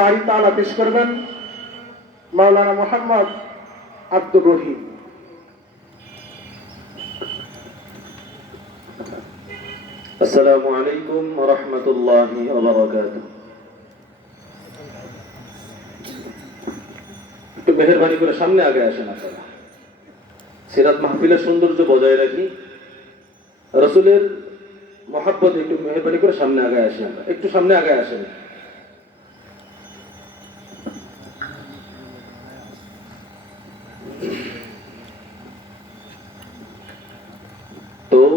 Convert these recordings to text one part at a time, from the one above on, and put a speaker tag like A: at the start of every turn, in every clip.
A: বাড়ি পেশ করবেন মাওলানা মোহাম্মদ আব্দুর রহিম।
B: একটু মেহরবানি করে সামনে আগে আসেন আপনারা। সিরাত মাহফিলের সৌন্দর্য বজায় রাখি। রসুলের মহাব্বত একটু মেহরবানি করে সামনে আগে আসেন একটু সামনে আগে আসেন।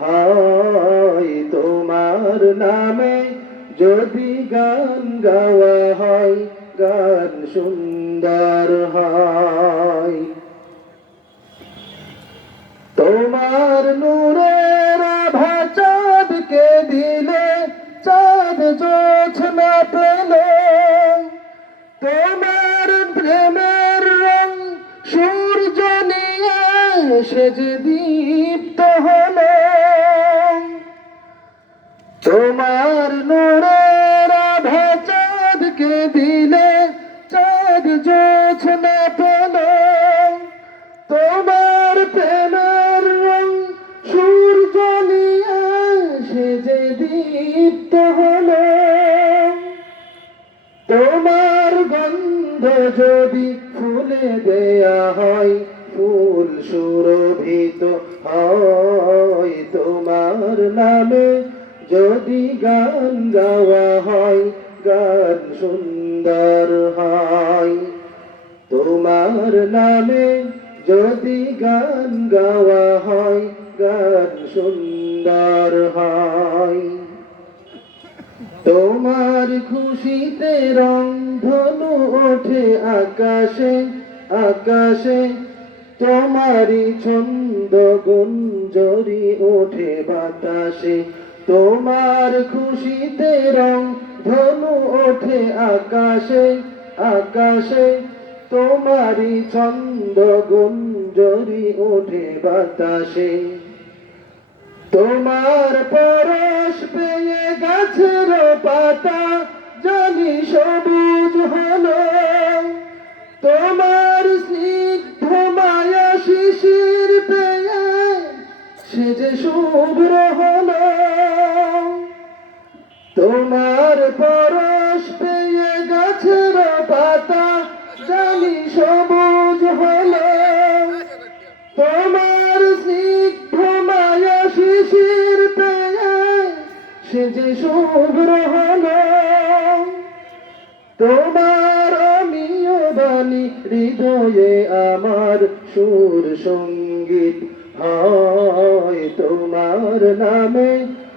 B: হয় তোমার নামে যদি গান গাওয়া হয়, গান সুন্দর হয়। তোমার নূরের আভা দিলে, চাঁদ জোছনা পেল। তোমার প্রেমের রং সূর্য নিয়ে সেজে দীপ্ত হলো চাঁদকে দিলে চাঁদ জোছনা পেল তোমার প্রেমের রং সূর্য নিয়ে সেজে দীপ্ত হলো। তোমার গন্ধ যদি ফুলে দেয়া হয়, ফুল সুরভিত হয়। তোমার নামে যদি গান গাওয়া হয় গান সুন্দর হয়। তোমার নামে যদি গান গাওয়া হয়, গান সুন্দর হয়। তোমার খুশিতে রং ধনু ওঠে আকাশে আকাশে তোমারই ছন্দ গুঞ্জরি ওঠে বাতাসে। তোমার খুশিতে রং ধনু ওঠে আকাশে আকাশে তোমারই ছন্দ গুঞ্জরি ওঠে বাতাসে। তোমার পরশ পেয়ে গাছের পাতা জানি সবুজ হলো। তোমার স্নিগ্ধ মায়া শিশির পেয়ে সে যে শুভ্র হলো। তোমার পরশ পেয়ে গাছের পাতা, জানি সবুজ হলো। তোমার স্নিগ্ধ মায়া শিশির পেয়ে সে যে শুভ্র হলো। তোমার আমিও বাণী হৃদয়ে আমার সুর সংগীত হয়। তোমার নামে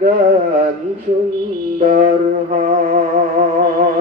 B: গান সুন্দর হয়।